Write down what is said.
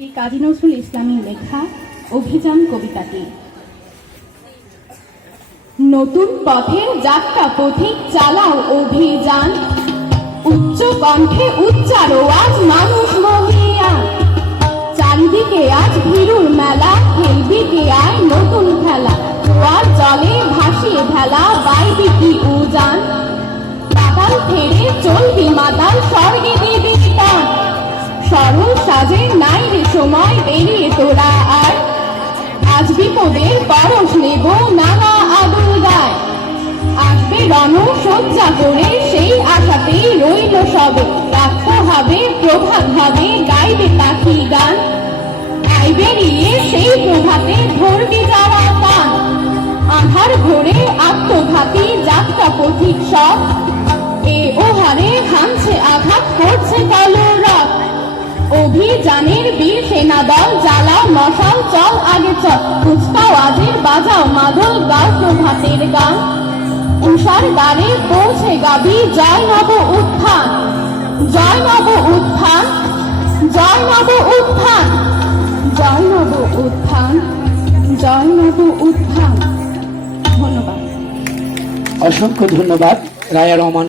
কাজী নজরুল ইসলামের লেখা অভিযান কবিতাটি। নতুন পথের যাত্রা পথিক চালাও অভিযান। উচ্চ কণ্ঠে উচ্চারো আজ মানুষ মহিয়ান চারিদিকে আজ ভিড়ুর মেলা খেলবি কে আয় নতুন খেলা। জোয়ার জলে ভাসিয়ে ভেলা, বাইবি কি উজান? পাতাল ফেরে চলবি মাতাল স্বর্গে দিবি সরল সাজে নাই সময় বেরিয়ে তোরা আর আজ বিপদের পরশ নেব নানা আদর গায় আসবে রণ সজ্জা করে সেই আশাতেই রইল সবে। রাত্র হবে, প্রভাত হবে, গাইবে পাখি গান। বেরিয়ে সেই প্রভাতে ধরবি যারা টান আধার ঘোরে আত্মঘাতী যাত্রা পথিক সব। এ ওহারে হানছে আঘাত, করছে কালো রথ অভিযানের সেনা দল মশাল, চল, আগে চল। ফুচকাও আজের বাজাও, মাদল গাও প্রভাতের গান। উষার দ্বারে পৌঁছে গাবি, জয় নব উত্থান। জয় নব উত্থান। জয় নব উত্থান। জয় নব উত্থান। জয় নব উত্থান। ধন্যবাদ। অসংখ্য ধন্যবাদ, রায়া রহমান।